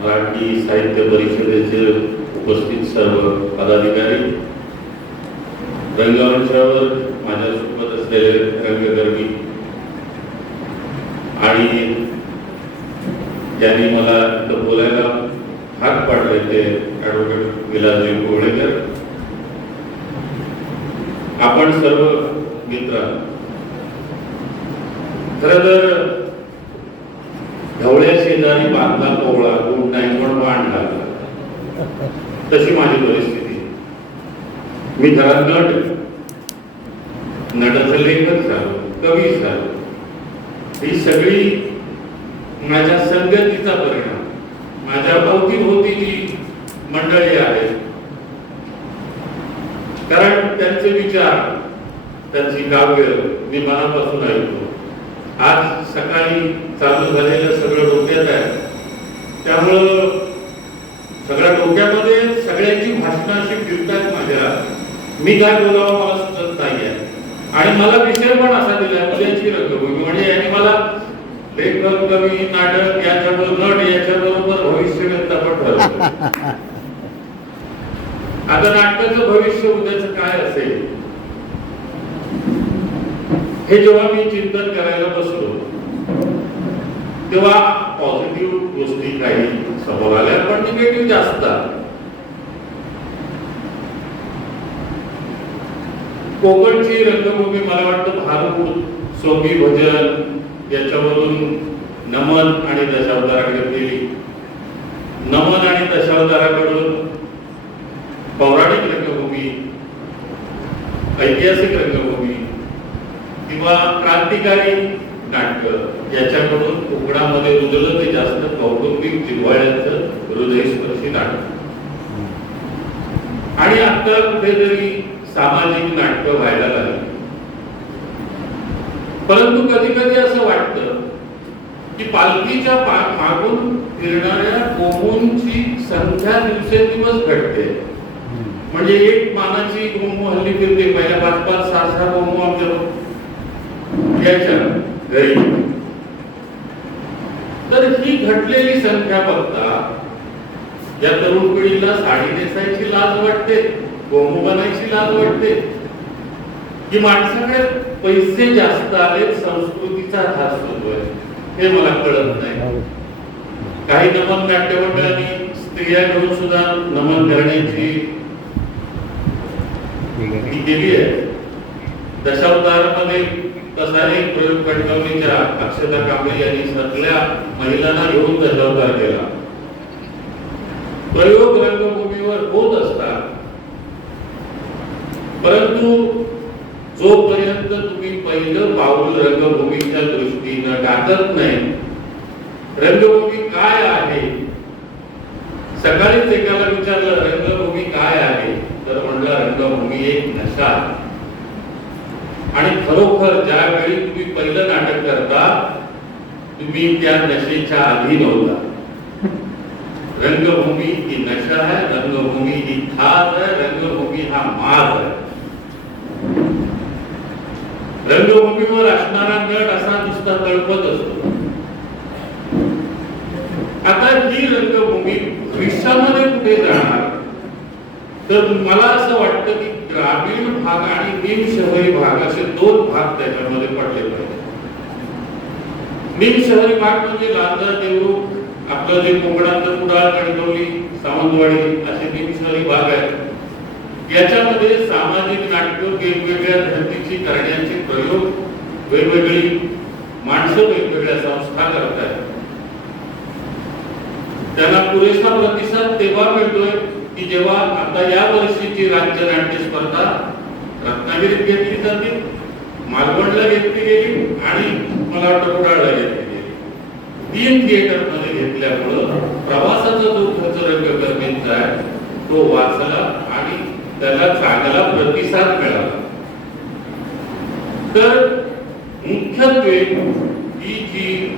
मराठी साहित्य परिषदेचे उपस्थित सर्व पदाधिकारी रंगमंचावर माझ्यासोबत असलेले रंगकर्मी आणि ज्यांनी मला इथं बोलायला हात पाडले ते ॲडव्होकेट विलासजी कोवळेकर. आपण सर्व मित्र खरं तर ढवळ्या शेजारी बांधला कोवळा कोण नाही पण बाण लागला तशी माझी परिस्थिती. मी घरात नट नटाचं लेखक झालो कवी झालो. ही सगळी माझ्या संगतीचा परिणाम. माझ्या भोवती जी मंडळी आहेत. कारण त्यांचे विचार त्यांची काव्य मी मनापासून ऐकतो. आज सकाळी चालू झालेलं सगळं डोक्यात आहे. त्यामुळं सगळ्या डोक्यामध्ये सगळ्यांची भाषणं फिरतात माझ्या. मी काय बोलावं मला सुचत नाही आहे आणि मला विषय पण असा दिला उद्याची रंगभूमी. म्हणजे याने मला लेखन कवी नाटक याच्याबरोबर नट याच्याबरोबर भविष्य पण ठरवलं. आता नाटकाचं भविष्य उद्याचं काय असेल? हे जेव्हा मी चिंतन करायला बसलो तेव्हा पॉझिटिव्ह गोष्टी काही समोर आल्या पण निगेटिव्ह जास्त आल्या. कोकणची रंगभूमी मला वाटतं भारूड सोपी भजन याच्यावरून नमन आणि दशावताराकडे गेली. नमन आणि दशावताराकडून पौराणिक रंगभूमी ऐतिहासिक रंगभूमी किंवा क्रांतिकारी नाटक याच्याकडून कोकणामध्ये रुजलं ते जास्त कौटुंबिक जिव्हाळ्याचं हृदयस्पर्शी नाटक. आणि आता कुठेतरी सामाजिक नाटकं व्हायला लागली. परंतु कधी कधी असं वाटतं की पालखीच्या पा- मागून फिरणाऱ्या कोमूंची संख्या दिवसेंदिवस घटते. म्हणजे एक मानाची गोमू हल्ली फिरते पहिल्या पाच पाच सहा सहा गोमू आमच्या घरी. तर ही घटलेली संख्या बघता या तरुण पिढीला साडी नेसायची लाज वाटते. गोमू बनायची लाज वाटते. की माणसाकडे पैसे जास्त आले संस्कृतीचा ध्यास सुरू आहे हे मला कळत नाही. काही नमन नाट्य मंडळांनी घेऊन सुद्धा नमन करण्याची केली आहे. दशावतारामध्ये तसा एक प्रयोग कणकवलीच्या अक्षता कांबळे यांनी सगळ्या महिलांना घेऊन दशावतार केला. प्रयोग रंगभूमीवर होत असतात. परंतु जोपर्यंत तुम्ही पहिलं पाऊल रंगभूमीच्या दृष्टीनं टाकत नाही रंगभूमी काय आहे? सकाळीच एकाला विचारलं रंगभूमी काय आहे? तर म्हणलं रंगभूमी एक नशा आणि खरोखर ज्यावेळी तुम्ही पहिलं नाटक करता तुम्ही त्या नशेच्या अधीन होता रंगभूमी ही नशा आहे रंगभूमी ही थार आहे रंगभूमी हा मार आहे. रंगभूमीवर असणारा नट असा नुसता तळपत असतो. आता ही रंगभूमी विश्वामध्ये कुठे जाणार? तर मला असं वाटतं की ग्रामीण भाग आणि निम शहरी भाग असे दोन भाग त्याच्यामध्ये पडले पाहिजे निम शहरी भाग म्हणजे लांजा देवरूख आपलं जे कोकणातलं कुडाळ कणकवली सावंतवाडी असे निम शहरी भाग आहेत. याच्यामध्ये सामाजिक नाटकं वेगवेगळ्या धर्तीची करण्याचे प्रयोग वेगवेगळी माणसं वेगवेगळ्या संस्था करतायत त्यांना पुरेसा प्रतिसाद तेव्हा मिळतोय की जेव्हा आता या वर्षीची राज्य नाट्य स्पर्धा रत्नागिरीत घेतली जाते मालवणला घेतली गेली आणि मला वाटतं कुडाळला घेतली गेली. तीन थिएटरमध्ये घेतल्यामुळं प्रवासाचा जो खर्च रंगकर्मींचा आहे तो वाचला त्याला चांगला प्रतिसाद मिळाला. तर मुख्यत्वे ही जी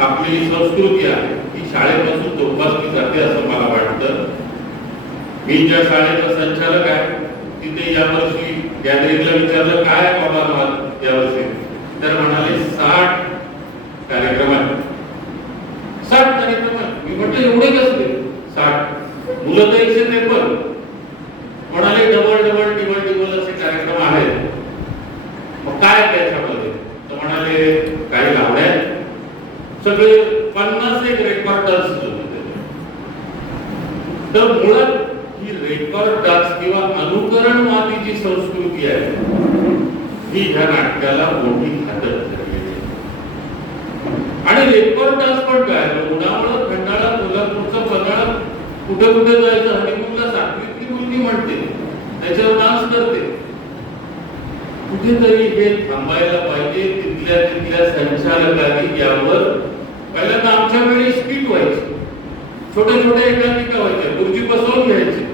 आपली संस्कृती आहे ती शाळेपासून जोपासली जाते असं मला वाटतं. मी ज्या शाळेचा संचालक आहे तिथे यावर्षी गॅदरिंगला विचारलं काय बाबा यावर्षी? तर म्हणाले साठ कार्यक्रमात आहेत साठ कार्यक्रम आहेत मी म्हटलं एवढं काय त्याच्यामध्ये तर म्हणाले काही लावण्या आहेत. सगळे पन्नास एक रेकॉर्ड डान्स होते तर मुळात ही रेकॉर्ड डान्स किंवा अनुकरणवादी जी संस्कृती आहे. ही ह्या नाटकाला मोठी घातक ठरलेली आणि रेकॉर्ड डान्स पण काय? उन्हामुळं खंडाळा कोल्हापूरचा पन्हाळा कुठे कुठे जायचं? हनीमूनला सातवीतली मुलगी म्हणते. त्याच्यावर डान्स करते. कुठेतरी हे थांबायला पाहिजे तिथल्या तिथल्या संचालकांनी यावर. पहिल्यांदा आमच्या वेळी स्पीट व्हायची छोटे छोटे एका व्हायचे. खुर्ची बसवून घ्यायची.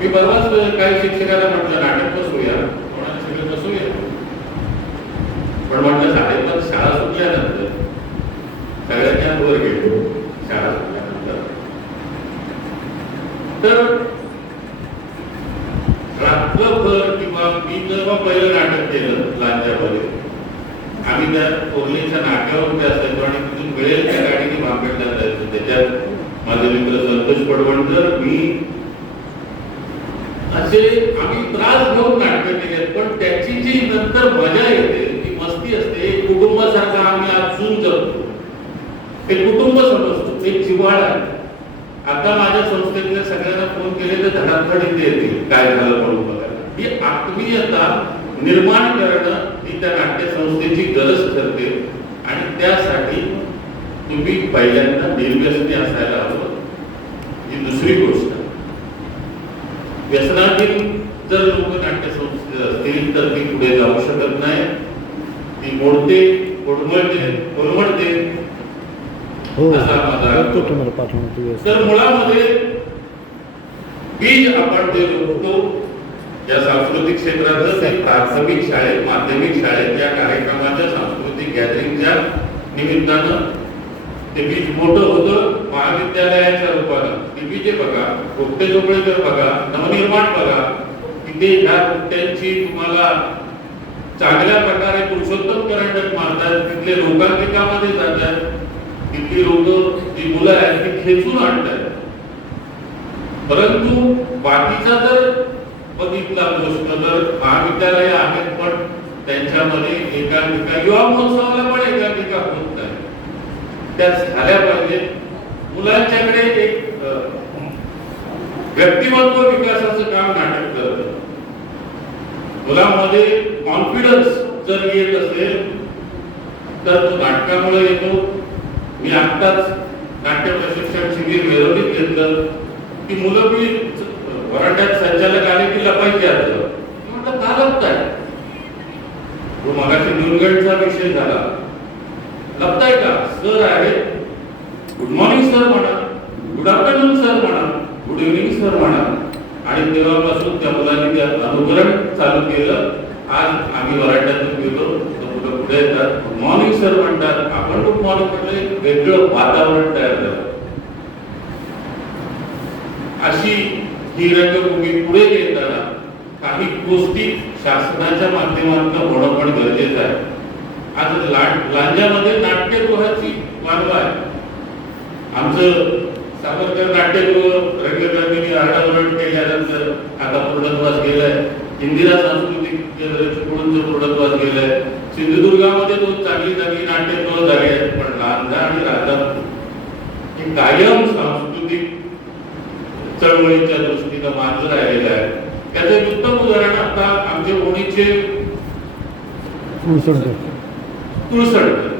मी परवाच काही शिक्षकाला म्हटलं नाटक बसूया. कोणाला सगळं बसूया? पण म्हटलं साडेपाच शाळा सुटल्यानंतर. सगळ्यांच्या वर गेलो. शाळा सुटल्यानंतर. तर रात्रभर किंवा मी जेव्हा पहिलं नाटक केलं लांजामध्ये आम्ही त्या कोर्लीच्या नाट्यावरती असायचो आणि मिळेल त्या गाडीने भांबेडला जायचो त्याच्यात माझे मित्र संतोष पडवणकर मी असे आम्ही त्रास घेऊन नाटकं केले पण त्याची जी नंतर मजा येते ती मस्ती असते. कुटुंबासारखा आम्ही अजून जगतो ते कुटुंब समजतो. एक जिव्हाळा. आहे आता माझ्या संस्थेतल्या सगळ्यांना फोन केले तर धडाधड इथे येतील. काय झालं म्हणून बघायला. ही आत्मीयता निर्माण करणं ही त्या नाट्य संस्थेची गरज ठरते. आणि त्यासाठी तुम्ही पहिल्यांदा निर्व्यसनी असायला हवं. ही दुसरी गोष्ट. व्यसनाधीन जर लोक नाट्य संस्थेत असतील तर ती पुढे जाऊ शकत नाही ती मोडते कोडमळते कोलमडते. हो. तर मुळामध्ये बीज आपण जे रोखतो या सांस्कृतिक क्षेत्राचं ते प्राथमिक शाळेत माध्यमिक शाळेत या कार्यक्रमाच्या सांस्कृतिक गॅदरिंगच्या निमित्तानं ते बीज मोठं होतं महाविद्यालयाच्या रूपानं. ती बीजे बघा कोकटे जोगळेकर बघा नवनिर्माण बघा. तिथे ह्या कोकट्यांची तुम्हाला चांगल्या प्रकारे पुरुषोत्तम करंडक मारतात. तिथले लोकांतिकामध्ये जातात. तिथली लोक जी मुलं आहेत ती खेचून आणतात. परंतु बाकीचा जर बघितला प्रश्न तर महाविद्यालय आहेत पण त्यांच्यामध्ये एकांकिका युवा महोत्सवाला पण एकांकिका होत त्या झाल्या पाहिजेत मुलांच्याकडे एक व्यक्तिमत्व विकासाचं काम नाटक करत. मुलांमध्ये कॉन्फिडन्स जर येत असेल तर तो नाटकामुळे येतो. मी आत्ताच नाट्य प्रशिक्षण शिबिर वेरोलीत घेतलं. की मुलं मी वरांड्यात संचालक आले की लपायची आता. म्हटलं का लपताय? तो मगाशी न्यूनगंडचा विषय झाला. लपताय का? सर गुड मॉर्निंग सर म्हणा गुड आफ्टरनून सर म्हणा गुड इव्हनिंग सर म्हणा आणि तेव्हापासून त्या मुलांनी ते अनुकरण चालू केलं. आज आम्ही वरांड्यातून गेलो. तर मुलं पुढे येतात. गुड मॉर्निंग सर म्हणतात. आपण गुड मॉर्निंग म्हटलं वेगळं वातावरण तयार झालं. अशी ही रंगभूमी पुढे येताना काही गोष्टी शासनाच्या माध्यमातून होणं पण गरजेचं आहे. आज लांजामध्ये नाट्यगृहाची मानवा आहे. आमचं सावरकर नाट्यगृह रंगकर्मींनी आरडाओरड केल्यानंतर आता पूर्णत्वास गेलाय. इंदिरा सांस्कृतिक केंद्राची पूर्णत्वास गेलाय. सिंधुदुर्गामध्ये दोन चांगली चांगली नाट्यगृह झाली आहेत पण लांजा आणि राजापूर हे कायम सांस्कृतिक चळवळीच्या दृष्टीनं मानलं राहिलेलं आहे त्याचं एक उत्तम उदाहरण आता आमचे ओणीचे उलसडकर तुळसडकर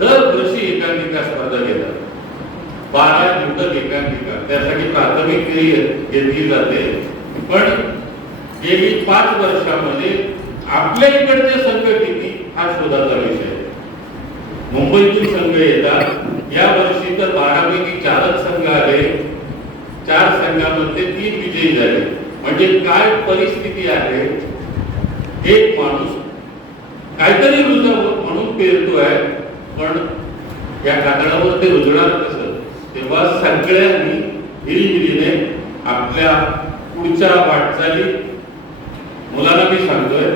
दरवर्षी एकांकिका स्पर्धा घेतात बारा निवडक एकांकिका त्यासाठी प्राथमिक घेतली जाते. पण गेली पाच वर्षामध्ये आपल्या इकडचे संघ किती हा शोधाचा विषय आहे. संघ येतात. या वर्षी तर बारापैकी चारच संघ आले. चार संघामध्ये तीन विजयी झाले. म्हणजे काय परिस्थिती आहे? एक माणूस काहीतरी रुजावं म्हणून पेरतोय. पण या कातळावर ते रुजणार तेव्हा सगळ्यांनी हिरीहिरीने आपल्या पुढच्या वाटचाली मुलांना मी सांगतोय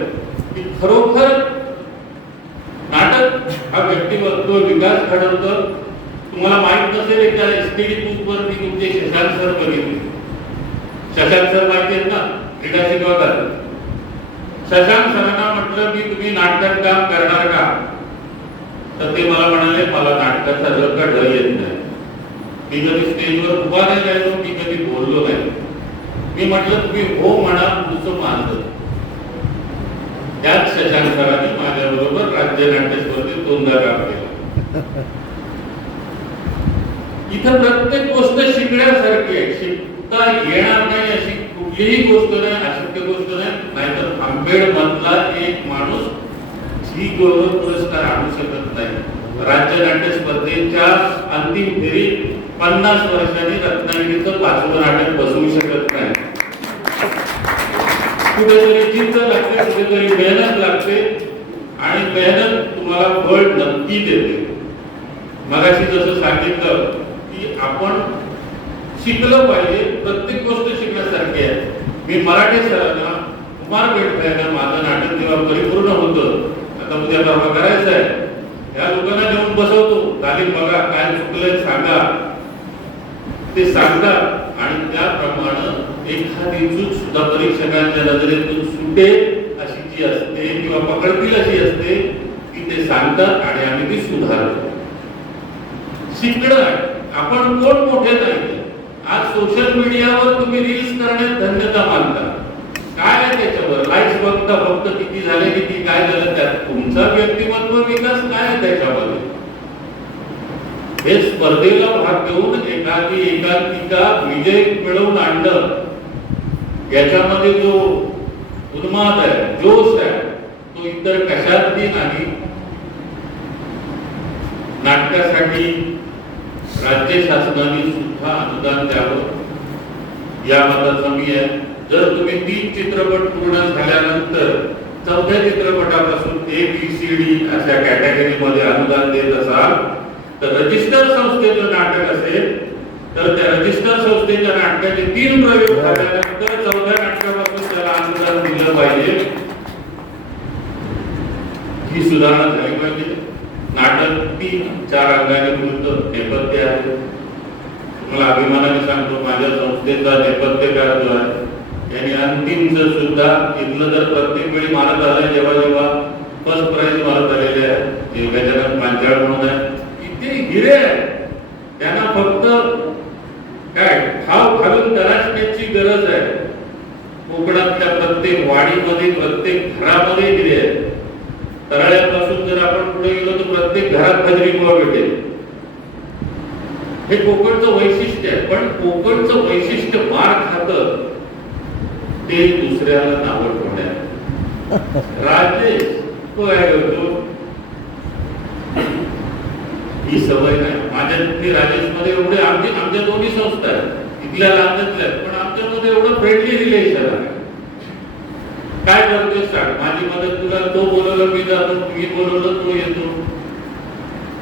की खरोखर नाटक हा व्यक्तिमत्व विकास घडवतं. तुम्हाला माहीत नसेल एका एस टी डी बुक वरती तुमचे शशांक सर बघितले. शशांक सर माहिती आहेत ना क्रीडा शिकवतात. शशांक सरांना म्हटलं की तुम्ही नाटकात काम करणार का? तर ते मला म्हणाले मला नाटकाचा रकड येत नाही. मी कधी स्टेजवर उभा नाही राहिलो मी कधी बोललो नाही. मी म्हटलं तुम्ही हो म्हणा तुझं मानलं त्याच शशांक सरांनी माझ्या बरोबर राज्य नाट्य स्पर्धेत दोनदा काम केलं इथं प्रत्येक गोष्ट शिकण्यासारखी आहे. शिकता येणार नाही अशी कुठलीही गोष्ट नाही अशक्य गोष्ट नाही. नाहीतर आंबेड मधला एक माणूस जी गौरव पुरस्कार आणू शकत नाही. राज्य नाट्य स्पर्धेच्या अंतिम फेरीत पन्नास वर्षांनी रत्नागिरीचं पाचवं नाटक बसवू शकत नाही. कुठेतरी जिद्द लागते कुठेतरी मेहनत लागते आणि मेहनत तुम्हाला फळ नक्की देते. मगाशी जसं सांगितलं की आपण शिकलं पाहिजे प्रत्येक गोष्ट शिकण्यासारखी आहे. मी मराठी सरांना कुमार भेटवायला माझं नाटक जेव्हा परिपूर्ण होतं आता उद्या परवा करायचं आहे. या लोकांना नेऊन बसवतो. तालीम बघा काय चुकलंय सांगा. ते सांगतात. आणि त्याप्रमाणे एखादी चूक सुद्धा परीक्षकांच्या नजरेतून सुटेल अशी जी असते किंवा पकडतील अशी असते की ते सांगतात आणि आम्ही ती सुधारतो. शिकणं आपण कोण मोठे नाही? आज सोशल मीडियावर तुम्ही रील्स करण्यात धन्यता मानता. काय आहे त्याच्यावर? लाईक्स बघता फक्त किती झाले किती काय झालं? त्यात तुमचा व्यक्तिमत्व विकास काय आहे त्याच्यामध्ये? हे स्पर्धेला भाग घेऊन एखादी एकांकिका विजय मिळवून आणलं याच्यामध्ये जो उन्माद आहे जोश आहे तो इतर कशातही नाही. नाटकासाठी राज्य शासनाने सुद्धा अनुदान द्यावं. या मताचा मी आहे. जर तुम्ही तीन चित्रपट पूर्ण झाल्यानंतर चौथ्या चित्रपटापासून ए बी सी डी अशा कॅटेगरीमध्ये अनुदान देत असाल तर रजिस्टर संस्थेचं नाटक असेल तर त्या रजिस्टर संस्थेच्या नाटकाचे तीन प्रयोग झाल्यानंतर चौथ्या नाटकापासून त्याला अनुदान दिलं पाहिजे. ही सुधारणा झाली पाहिजे. नाटक तीन चार अंगाने बोलतं नेपथ्य आहे. तुम्हाला अभिमानाने सांगतो माझ्या संस्थेचा नेपथ्यकार जो आहे यांनी अंतिमच सुद्धा इथलं जर प्रत्येक वेळी मारत आलं जेव्हा जेव्हा फर्स्ट प्राइज मारत आलेले आहे जे गजानन पांचाळ म्हणून आहे. हिरे त्यांना फक्त काय खाव घालून तराशण्याची गरज आहे. कोकणातल्या प्रत्येक वाडीमध्ये प्रत्येक घरामध्ये हिरे आहे तराळ्यापासून जर आपण पुढे गेलो तर प्रत्येक घरात खजरी बुवा भेटेल. हे कोकणचं वैशिष्ट्य आहे. पण कोकणचं वैशिष्ट्य मार खात ते दुसऱ्याला नावड ठेवण्यात राजेश तो आहे ही सवय नाही. माझ्या मी राजेशमध्ये एवढे आमची आमच्या दोन्ही संस्था आहेत. इथल्या राज्यातल्या पण आमच्यामध्ये एवढं फ्रेंडली रिलेशन आहे. काय करतोय सांग? माझी मदत तुला तो बोलवलं मी जातो. मी बोलवलं तो येतो.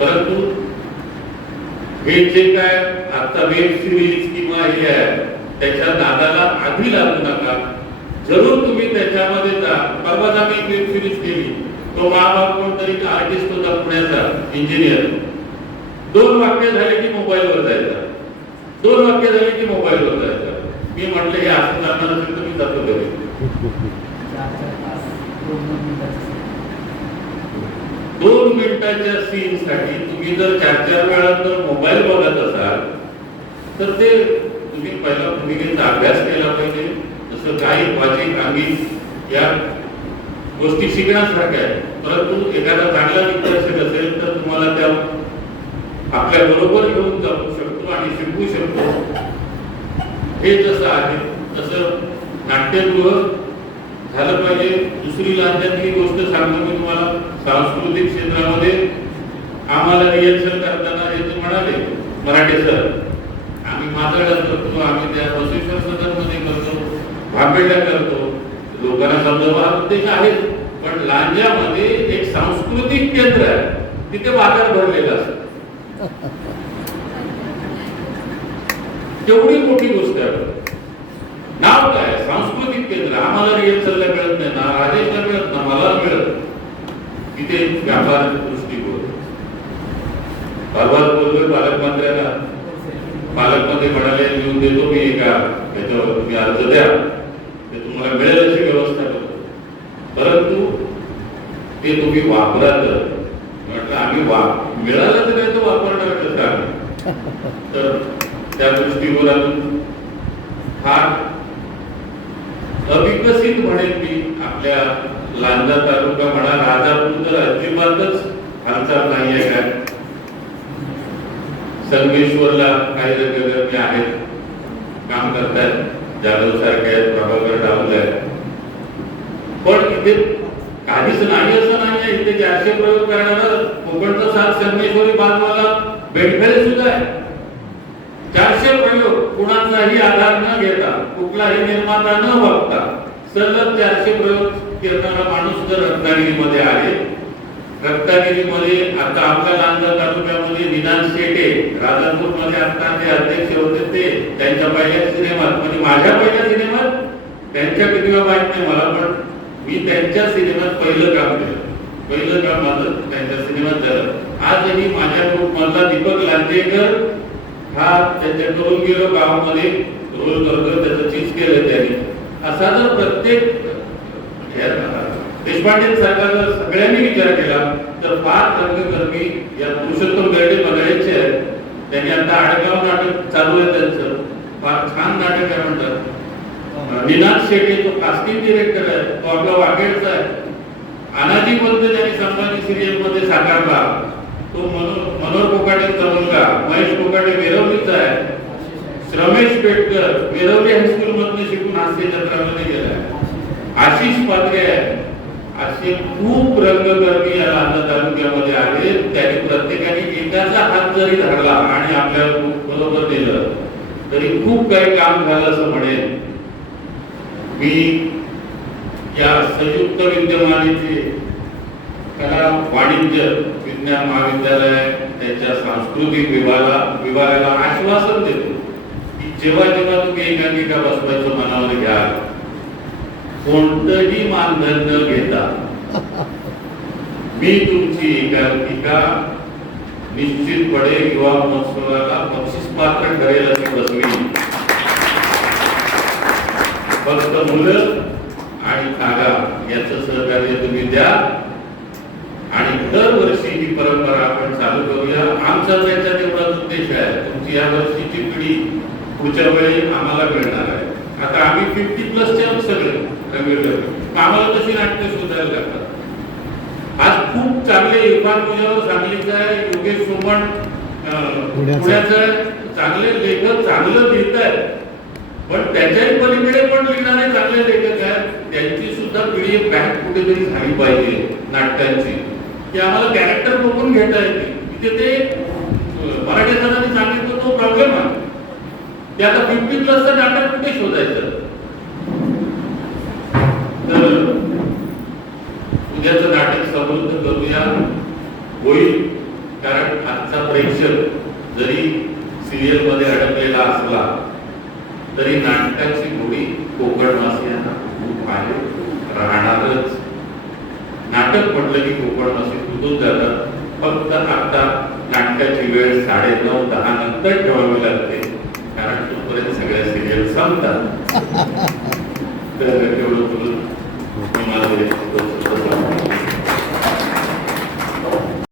परंतु हे जे काय आता वेब सिरीज किंवा हे आहे त्याच्या नादाला आधी लागू नका. जरूर तुम्ही त्याच्यामध्ये जा. परवाच आम्ही एक वेब सिरीज केली. तो महाबाप कोणतरी आर्टिस्ट होता पुण्याचा इंजिनियर दोन वाक्य झाले की मोबाईलवर जायचा. दोन वाक्य झाले की मोबाईलवर जायचा. मी म्हटलं हे असं जाणार असेल तर मी जातो घरी. दोन मिनिटाच्या सीन साठी तुम्ही जर चार चार वेळा जर मोबाईल बघत असाल तर ते तुम्ही पहिला भूमिकेचा अभ्यास केला पाहिजे. जसं काही वाचिक आम्ही या गोष्टी शिकण्यासारख्या आहेत. परंतु एखादा चांगला मित्र असेल तर तुम्हाला त्या आपल्या बरोबर घेऊन जाऊ शकतो आणि शिकवू शकतो. हे जसं आहे तसं नाट्यगृह झालं पाहिजे. दुसरी लांजातली गोष्ट सांगतो मी तुम्हाला. सांस्कृतिक क्षेत्रामध्ये आम्हाला रिहर्सल करताना हे ते म्हणाले मराठे सर आम्ही मातळ्यात करतो आम्ही त्या बसेश्वर सदनमध्ये करतो भापेड्या करतो. लोकांना समजावा उद्देश आहे पण लांजामध्ये एक सांस्कृतिक केंद्र आहे. तिथे बाजार भरलेलं असतं. तेवढी मोठी गोष्ट आहे. नाव काय? सांस्कृतिक केंद्र. आम्हाला रिहर्सलला मिळत नाही ना. राजेशला मिळत ना? मला मिळत तिथे व्यापार दृष्टिकोन. परवाच बोललोय पालकमंत्र्याला पालकमंत्री म्हणाले लिहून देतो मी एका याच्यावर तुम्ही अर्ज द्या. ते तुम्हाला मिळेल अशी व्यवस्था करतो परंतु ते तुम्ही वापरा तर म्हटलं आम्ही वाप मिळालं तर नाही तर वापरणार आम्ही तर त्या दृष्टीवर अजून फार अविकसित म्हणेन मी आपल्या लांजा तालुका म्हणा राजापूर तर अजिबातच हालचाल नाही आहे काय. संगमेश्वरला काही रंगकर्मी आहेत काम करतायत जाधव सारखे आहेत प्रभाकर डावले आहेत. पण इथे काहीच नाही असं नाही. आहे चारशे प्रयोग करणार कोकणचा सात संगमेश्वरी बांधवाला बेडफेल सुद्धा आहे. चारशे प्रयोग कुणाचाही आधार न घेता कुठलाही निर्माता न बघता सलग चारशे प्रयोग करणारा माणूस तर रत्नागिरीमध्ये आहे. रत्नागिरीमध्ये आता आपल्या लांजा तालुक्यामध्ये विधान शेटे राजापूरमध्ये आता ते अध्यक्ष होते ते त्यांच्या पहिल्या सिनेमात म्हणजे माझ्या पहिल्या सिनेमात त्यांच्या किती माहीत नाही मला पण मी त्यांच्या सिनेमात पहिलं काम केलं. पहिलं काम माझं त्यांच्या सिनेमात झालं आजही माझ्या ग्रुपमधला दीपक लांजेकर हा त्यांच्या करून गेलो गावामध्ये रोल करतो त्याचं चीज केलं त्याने. असा जर प्रत्येक देशपांडे सरकारनं सगळ्यांनी विचार केला तर फार रंगकर्मी या पुरुषोत्तम बेर्डे बघायचे आहेत. त्यांनी आता आडगाव नाटक चालू आहे त्यांचं. फार छान नाटक आहे म्हणतात. निनाद शेट्टी तो कास्टिंग डिरेक्टर आहे. तो आपला वाकेडचा आहे. अनादी पंत त्यांनी संभाजी सिरियलमध्ये साकारला तो मनो मनोहर कोकाटेचा मुलगा महेश कोकाटे वेरवलीचा आहे. श्रमेश पेटकर वेरवली हायस्कूल मधून शिकून हास्य जत्रामध्ये गेलाय. आशिष पात्रे आहे. असे खूप रंगकर्मी या लांजा तालुक्यामध्ये आहेत. त्यांनी प्रत्येकाने एकाचा हात जरी धरला आणि आपल्या बरोबर दिलं तरी खूप काही काम झालं असं म्हणेल मी या संयुक्त विद्यमानेचे कला वाणिज्य विज्ञान महाविद्यालय त्याच्या सांस्कृतिक विभागा विभागाला आश्वासन देतो की जेव्हा जेव्हा तुम्ही एकांकिका बसवायचं मनावर घ्या कोणतंही मानधन न घेता मी तुमची एकांकिका निश्चितपणे युवा महोत्सवाला बक्षीस पात्र ठरेल अशी बसवी फक्त मुलं आणि जागा याचं सहकार्य तुम्ही द्या. आणि दरवर्षी ही परंपरा आपण चालू करूया. आमचा त्याच्यात एवढाच उद्देश आहे. तुमची या वर्षीची पिढी पुढच्या वेळी आम्हाला मिळणार आहे. आता आम्ही फिफ्टी प्लसचे आहोत सगळे आम्हाला तशी नाट्य शोधायला लागतात. आज खूप चांगले इरफान मुजावर सांगलीचं आहे. योगेश सोमण. पुण्याचं. आहे चांगले लेखक चांगलं लिहित आहेत. पण त्याच्याही पलीकडे पण लिहिणारे चांगले लेखक आहेत. त्यांची सुद्धा पिढी बँक कुठेतरी झाली पाहिजे नाटकांची. की आम्हाला कॅरेक्टर बघून घेता येते. तिथे ते मराठी सरांनी सांगितलं तो प्रॉब्लेम आहे. ते आता फिफ्टी प्लसचं नाटक कुठे शोधायचं? तर उद्याचं नाटक समृद्ध करूया. होईल कारण आजचा प्रेक्षक जरी सिरियलमध्ये अडकलेला असला तरी नाटकाची गोडी कोकणवासियांना खूप आहे राहणारच. नाटक म्हटलं की कोकणवासी कुठून जातात. फक्त आता नाटकाची वेळ साडे नऊ दहा नंतर ठेवावी लागते. कारण तोपर्यंत सगळ्या सिरियल संपतात. तर एवढं बोलून